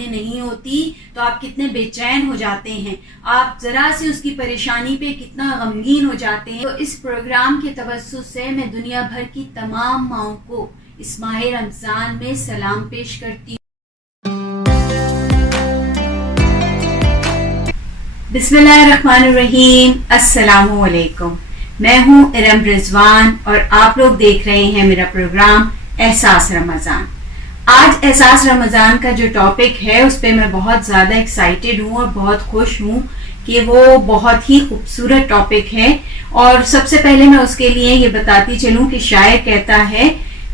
نہیں ہوتی تو آپ کتنے بے چین ہو جاتے ہیں، آپ ذرا سے اس کی پریشانی پہ کتنا غمگین ہو جاتے ہیں۔ تو اس پروگرام کے توسط سے میں دنیا بھر کی تمام ماؤں کو اس ماہ رمضان میں سلام پیش کرتی ہوں۔ بسم اللہ الرحمن الرحیم، السلام علیکم۔ میں ہوں ارم رضوان اور آپ لوگ دیکھ رہے ہیں میرا پروگرام احساس رمضان۔ آج احساس رمضان کا جو ٹاپک ہے اس پہ میں بہت زیادہ ایکسائٹیڈ ہوں اور بہت خوش ہوں کہ وہ بہت ہی خوبصورت ٹاپک ہے۔ اور سب سے پہلے میں اس کے لیے یہ بتاتی چلوں کہ شاعر کہتا ہے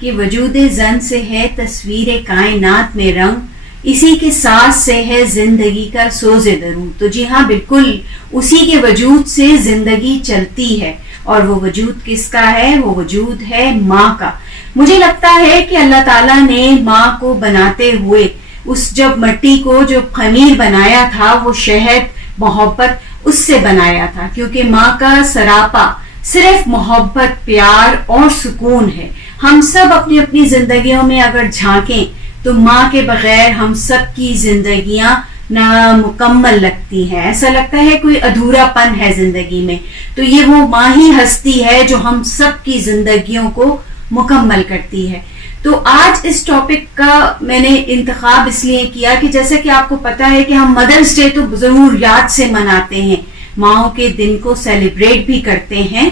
کہ وجود زن سے ہے تصویر کائنات میں رنگ، اسی کے ساتھ سے ہے زندگی کا سوز دروں۔ تو جی ہاں، بالکل اسی کے وجود سے زندگی چلتی ہے، اور وہ وجود کس کا ہے؟ وہ وجود ہے ماں کا۔ مجھے لگتا ہے کہ اللہ تعالیٰ نے ماں کو بناتے ہوئے اس جب مٹی کو جو خمیر بنایا تھا وہ شہد محبت اس سے بنایا تھا، کیونکہ ماں کا سراپا صرف محبت، پیار اور سکون ہے۔ ہم سب اپنی اپنی زندگیوں میں اگر جھانکیں تو ماں کے بغیر ہم سب کی زندگیاں نامکمل لگتی ہیں، ایسا لگتا ہے کوئی ادھورا پن ہے زندگی میں۔ تو یہ وہ ماں ہی ہستی ہے جو ہم سب کی زندگیوں کو مکمل کرتی ہے۔ تو آج اس ٹاپک کا میں نے انتخاب اس لیے کیا کہ جیسا کہ آپ کو پتا ہے کہ ہم مدرس ڈے تو ضرور یاد سے مناتے ہیں، ماؤں کے دن کو سیلیبریٹ بھی کرتے ہیں،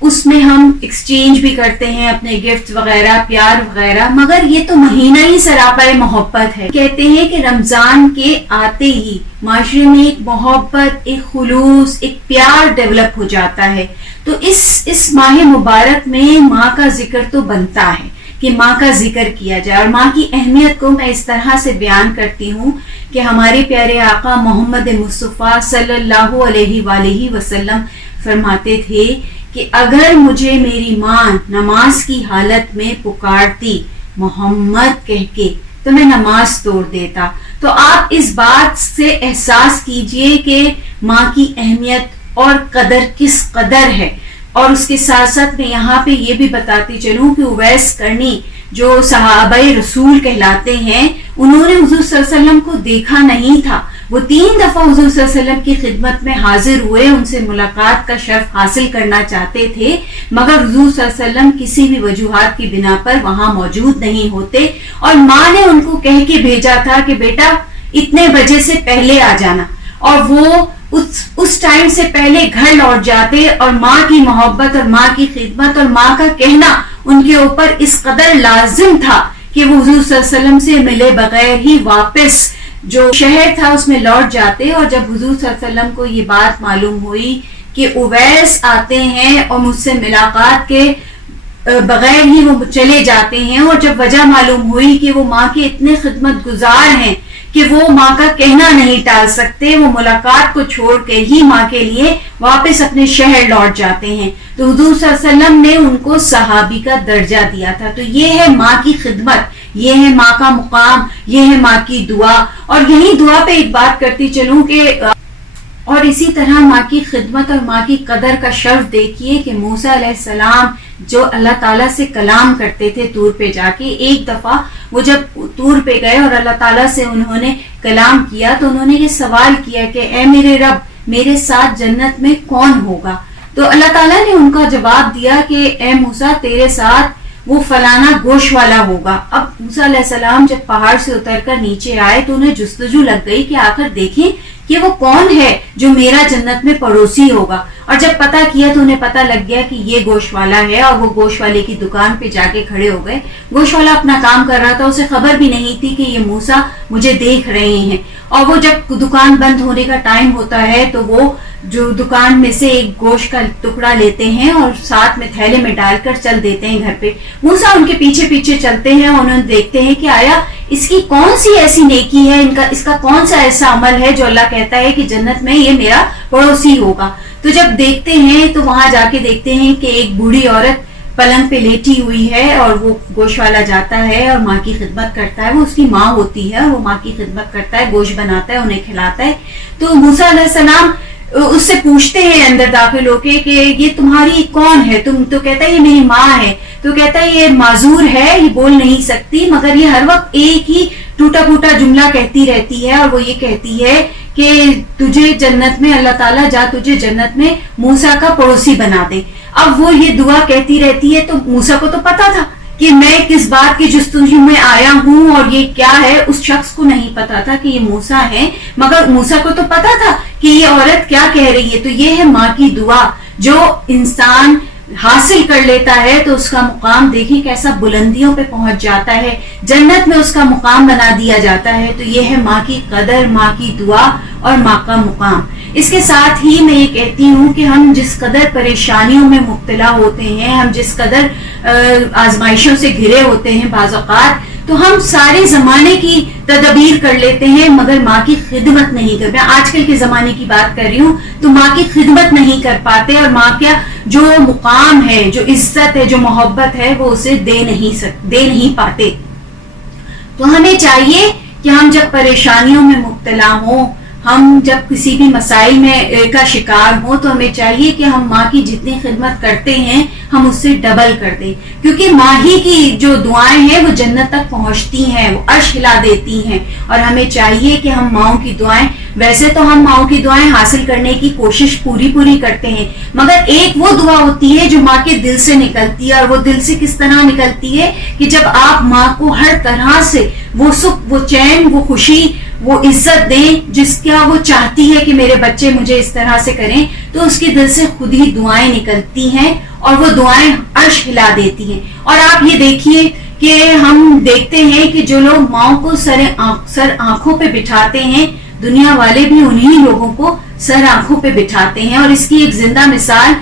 اس میں ہم ایکسچینج بھی کرتے ہیں اپنے گفٹ وغیرہ، پیار وغیرہ، مگر یہ تو مہینہ ہی سراپا محبت ہے۔ کہتے ہیں کہ رمضان کے آتے ہی معاشرے میں ایک محبت، ایک خلوص، ایک پیار ڈیولپ ہو جاتا ہے۔ تو اس ماہ مبارک میں ماں کا ذکر تو بنتا ہے کہ ماں کا ذکر کیا جائے، اور ماں کی اہمیت کو میں اس طرح سے بیان کرتی ہوں کہ ہمارے پیارے آقا محمد مصطفیٰ صلی اللہ علیہ وآلہ وسلم فرماتے تھے کہ اگر مجھے میری ماں نماز کی حالت میں پکارتی محمد کہہ کے تو میں نماز توڑ دیتا۔ تو آپ اس بات سے احساس کیجئے کہ ماں کی اہمیت اور قدر کس قدر ہے۔ اور اس کے ساتھ ساتھ میں یہاں پہ یہ بھی بتاتی چلوں کہ اویس کرنی جو صحابہ رسول کہلاتے ہیں، انہوں نے حضور صلی اللہ علیہ وسلم کو دیکھا نہیں تھا، وہ 3 دفعہ حضور صلی اللہ علیہ وسلم کی خدمت میں حاضر ہوئے، ان سے ملاقات کا شرف حاصل کرنا چاہتے تھے، مگر حضور صلی اللہ علیہ وسلم کسی بھی وجوہات کی بنا پر وہاں موجود نہیں ہوتے، اور ماں نے ان کو کہہ کے بھیجا تھا کہ بیٹا اتنے بجے سے پہلے آ جانا، اور وہ اس ٹائم سے پہلے گھر لوٹ جاتے، اور ماں کی محبت اور ماں کی خدمت اور ماں کا کہنا ان کے اوپر اس قدر لازم تھا کہ وہ حضور صلی اللہ علیہ وسلم سے ملے بغیر ہی واپس جو شہر تھا اس میں لوٹ جاتے۔ اور جب حضور صلی اللہ علیہ وسلم کو یہ بات معلوم ہوئی کہ اویس آتے ہیں اور مجھ سے ملاقات کے بغیر ہی وہ چلے جاتے ہیں، اور جب وجہ معلوم ہوئی کہ وہ ماں کے اتنے خدمت گزار ہیں کہ وہ ماں کا کہنا نہیں ٹال سکتے، وہ ملاقات کو چھوڑ کے ہی ماں کے لیے واپس اپنے شہر لوٹ جاتے ہیں، تو حضور صلی اللہ علیہ وسلم نے ان کو صحابی کا درجہ دیا تھا۔ تو یہ ہے ماں کی خدمت، یہ ہے ماں کا مقام، یہ ہے ماں کی دعا۔ اور یہی دعا پہ ایک بات کرتی چلوں کہ اور اسی طرح ماں کی خدمت اور ماں کی قدر کا شرف دیکھیے کہ موسیٰ علیہ السلام جو اللہ تعالیٰ سے کلام کرتے تھے طور پہ جا کے، ایک دفعہ وہ جب طور پہ گئے اور اللہ تعالیٰ سے انہوں نے کلام کیا تو انہوں نے یہ سوال کیا کہ اے میرے رب، میرے ساتھ جنت میں کون ہوگا؟ تو اللہ تعالیٰ نے ان کا جواب دیا کہ اے موسیٰ، تیرے ساتھ وہ فلانا گوشت والا ہوگا۔ اب موسیٰ علیہ السلام جب پہاڑ سے اتر کر نیچے آئے تو انہیں جستجو لگ گئی کہ آخر دیکھیں کہ وہ کون ہے جو میرا جنت میں پڑوسی ہوگا، اور جب پتہ کیا تو انہیں پتہ لگ گیا کہ یہ گوشت والا ہے، اور وہ گوشت والے کی دکان پہ جا کے کھڑے ہو گئے۔ گوشت والا اپنا کام کر رہا تھا، اسے خبر بھی نہیں تھی کہ یہ موسیٰ مجھے دیکھ رہے ہیں، اور وہ جب دکان بند ہونے کا ٹائم ہوتا ہے تو وہ جو دکان میں سے ایک گوشت کا ٹکڑا لیتے ہیں اور ساتھ میں تھیلے میں ڈال کر چل دیتے ہیں گھر پہ۔ موسیٰ ان کے پیچھے پیچھے چلتے ہیں، انہوں دیکھتے ہیں کہ آیا اس کی کون سی ایسی نیکی ہے، اس کا کون سا ایسا عمل ہے جو اللہ کہتا ہے کہ جنت میں یہ میرا پڑوسی ہوگا۔ تو جب دیکھتے ہیں تو وہاں جا کے دیکھتے ہیں کہ ایک بوڑھی عورت پلنگ پہ لیٹی ہوئی ہے، اور وہ گوشت والا جاتا ہے اور ماں کی خدمت کرتا ہے، وہ اس کی ماں ہوتی ہے، اور وہ ماں کی خدمت کرتا ہے، گوشت بناتا ہے، انہیں کھلاتا ہے۔ تو موسیٰ علیہ السلام اس سے پوچھتے ہیں اندر داخل ہو کے کہ یہ تمہاری کون ہے؟ تم تو کہتا ہے یہ میری ماں ہے، تو کہتا ہے یہ معذور ہے، یہ بول نہیں سکتی، مگر یہ ہر وقت ایک ہی ٹوٹا پھوٹا جملہ کہتی رہتی ہے، اور وہ یہ کہتی ہے کہ تجھے جنت میں اللہ تعالیٰ جا تجھے جنت میں موسیٰ کا پڑوسی بنا دے. اب وہ یہ دعا کہتی رہتی ہے، تو موسیٰ کو تو پتا تھا کہ میں کس بات کی جستجو میں آیا ہوں اور یہ کیا ہے. اس شخص کو نہیں پتا تھا کہ یہ موسیٰ ہے، مگر موسیٰ کو تو پتا تھا کہ یہ عورت کیا کہہ رہی ہے. تو یہ ہے ماں کی دعا. جو انسان حاصل کر لیتا ہے تو اس کا مقام دیکھیں کیسا بلندیوں پہ پہنچ جاتا ہے، جنت میں اس کا مقام بنا دیا جاتا ہے. تو یہ ہے ماں کی قدر، ماں کی دعا اور ماں کا مقام. اس کے ساتھ ہی میں یہ کہتی ہوں کہ ہم جس قدر پریشانیوں میں مبتلا ہوتے ہیں، ہم جس قدر آزمائشوں سے گھرے ہوتے ہیں بعض اوقات، تو ہم سارے زمانے کی تدبیر کر لیتے ہیں مگر ماں کی خدمت نہیں کر. میں آج کل کے زمانے کی بات کر رہی ہوں، تو ماں کی خدمت نہیں کر پاتے، اور ماں کا جو مقام ہے، جو عزت ہے، جو محبت ہے، وہ اسے دے نہیں پاتے. تو ہمیں چاہیے کہ ہم جب پریشانیوں میں مبتلا ہوں، ہم جب کسی بھی مسائل میں کا شکار ہوں، تو ہمیں چاہیے کہ ہم ماں کی جتنی خدمت کرتے ہیں ہم اس سے ڈبل کر دیں، کیونکہ ماں ہی کی جو دعائیں ہیں وہ جنت تک پہنچتی ہیں، وہ عرش ہلا دیتی ہیں. اور ہمیں چاہیے کہ ہم ماؤں کی دعائیں، ویسے تو ہم ماؤں کی دعائیں حاصل کرنے کی کوشش پوری کرتے ہیں، مگر ایک وہ دعا ہوتی ہے جو ماں کے دل سے نکلتی ہے. اور وہ دل سے کس طرح نکلتی ہے کہ جب آپ ماں کو ہر طرح سے وہ سکھ، وہ چین، وہ خوشی، وہ عزت دیں جس کا وہ چاہتی ہے کہ میرے بچے مجھے اس طرح سے کریں، تو اس کے دل سے خود ہی دعائیں نکلتی ہیں اور وہ دعائیں عرش ہلا دیتی ہیں. اور آپ یہ دیکھیے کہ ہم دیکھتے ہیں کہ جو لوگ ماؤں کو سر آنکھوں پہ بٹھاتے ہیں، دنیا والے بھی انہی لوگوں کو سر آنکھوں پہ بٹھاتے ہیں. اور اس کی ایک زندہ مثال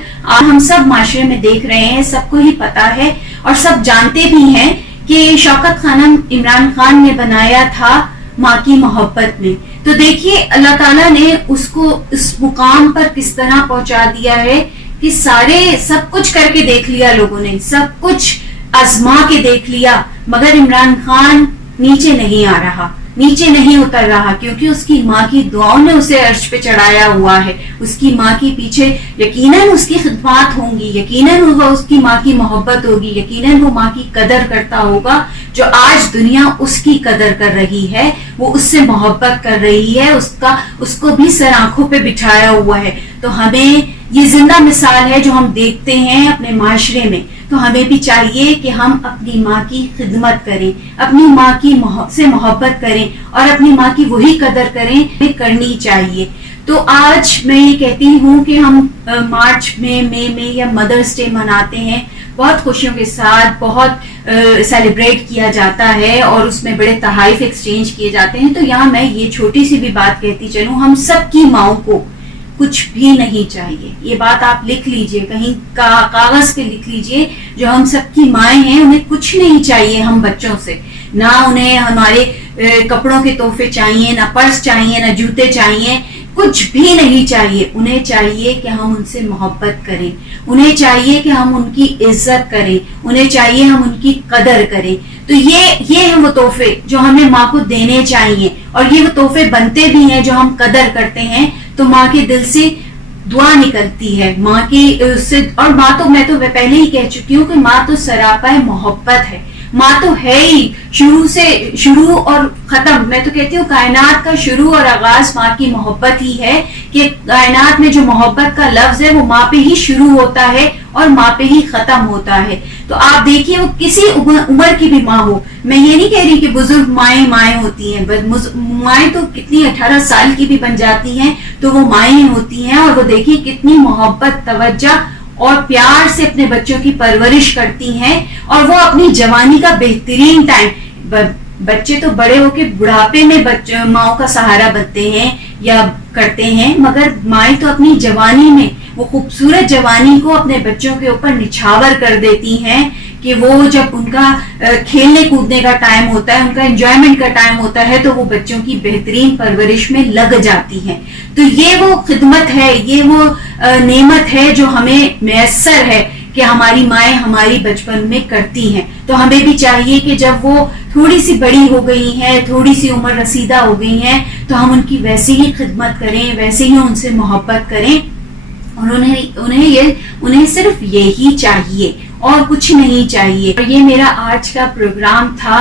ہم سب معاشرے میں دیکھ رہے ہیں، سب کو ہی پتا ہے اور سب جانتے بھی ہیں کہ شوکت خانم عمران خان نے بنایا تھا ماں کی محبت میں. تو دیکھیے اللہ تعالیٰ نے اس کو اس مقام پر کس طرح پہنچا دیا ہے کہ سب کچھ کر کے دیکھ لیا لوگوں نے، سب کچھ آزما کے دیکھ لیا، مگر عمران خان نیچے نہیں آ رہا، نیچے نہیں اتر رہا، کیونکہ اس کی ماں کی دعاؤں نے اسے عرش پہ چڑھایا ہوا ہے. اس کی ماں کی پیچھے یقیناً اس کی خدمات ہوں گی، یقیناً اس کی ماں کی محبت ہوگی، یقیناً وہ ماں کی قدر کرتا ہوگا. جو آج دنیا اس کی قدر کر رہی ہے، وہ اس سے محبت کر رہی ہے، اس کو بھی سر آنکھوں پہ بٹھایا ہوا ہے. تو ہمیں یہ زندہ مثال ہے جو ہم دیکھتے ہیں اپنے معاشرے میں. تو ہمیں بھی چاہیے کہ ہم اپنی ماں کی خدمت کریں، اپنی ماں کی سے محبت کریں اور اپنی ماں کی وہی قدر کریں، کرنی چاہیے. تو آج میں یہ کہتی ہوں کہ ہم مارچ میں، مئی میں یا مدرس ڈے مناتے ہیں، بہت خوشیوں کے ساتھ بہت سیلیبریٹ کیا جاتا ہے اور اس میں بڑے تحائف ایکسچینج کیے جاتے ہیں. تو یہاں میں یہ چھوٹی سی بھی بات کہتی چلوں، ہم سب کی ماؤں کو کچھ بھی نہیں چاہیے. یہ بات آپ لکھ لیجئے، کہیں کاغذ پہ لکھ لیجئے. جو ہم سب کی مائیں ہیں انہیں کچھ نہیں چاہیے ہم بچوں سے، نہ انہیں ہمارے کپڑوں کے تحفے چاہیے، نہ پرس چاہیے، نہ جوتے چاہیے، کچھ بھی نہیں چاہیے. انہیں چاہیے کہ ہم ان سے محبت کریں، انہیں چاہیے کہ ہم ان کی عزت کریں، انہیں چاہیے ہم ان کی قدر کریں. تو یہ ہیں وہ تحفے جو ہمیں ماں کو دینے چاہیے، اور یہ وہ تحفے بنتے بھی ہیں جو ہم قدر کرتے ہیں. تو ماں کے دل سے دعا نکلتی ہے، ماں کی سے، اور ماں تو میں تو پہلے ہی کہہ چکی ہوں کہ ماں تو سراپا محبت ہے. ماں تو ہے ہی شروع اور ختم. میں تو کہتی ہوں کائنات کا شروع اور آغاز ماں کی محبت ہی ہے، کہ کائنات میں جو محبت کا لفظ ہے وہ ماں پہ ہی شروع ہوتا ہے اور ماں پہ ہی ختم ہوتا ہے. تو آپ دیکھیے وہ کسی عمر کی بھی ماں ہو، میں یہ نہیں کہہ رہی کہ بزرگ مائیں ہوتی ہیں، مائیں تو کتنی 18 سال کی بھی بن جاتی ہیں تو وہ مائیں ہوتی ہیں. اور وہ دیکھیے کتنی محبت، توجہ اور پیار سے اپنے بچوں کی پرورش کرتی ہیں. اور وہ اپنی جوانی کا بہترین ٹائم، بچے تو بڑے ہو کے بڑھاپے میں ماؤں کا سہارا بنتے ہیں یا کرتے ہیں، مگر مائیں تو اپنی جوانی میں وہ خوبصورت جوانی کو اپنے بچوں کے اوپر نچھاور کر دیتی ہیں، کہ وہ جب ان کا کھیلنے کودنے کا ٹائم ہوتا ہے، ان کا انجوائمنٹ کا ٹائم ہوتا ہے، تو وہ بچوں کی بہترین پرورش میں لگ جاتی ہیں. تو یہ وہ خدمت ہے، یہ وہ نعمت ہے جو ہمیں میسر ہے کہ ہماری مائیں ہماری بچپن میں کرتی ہیں. تو ہمیں بھی چاہیے کہ جب وہ تھوڑی سی بڑی ہو گئی ہیں، تھوڑی سی عمر رسیدہ ہو گئی ہیں، تو ہم ان کی ویسے ہی خدمت کریں، ویسے ہی ان سے محبت کریں. اور انہیں صرف یہی چاہیے اور کچھ نہیں چاہیے. اور یہ میرا آج کا پروگرام تھا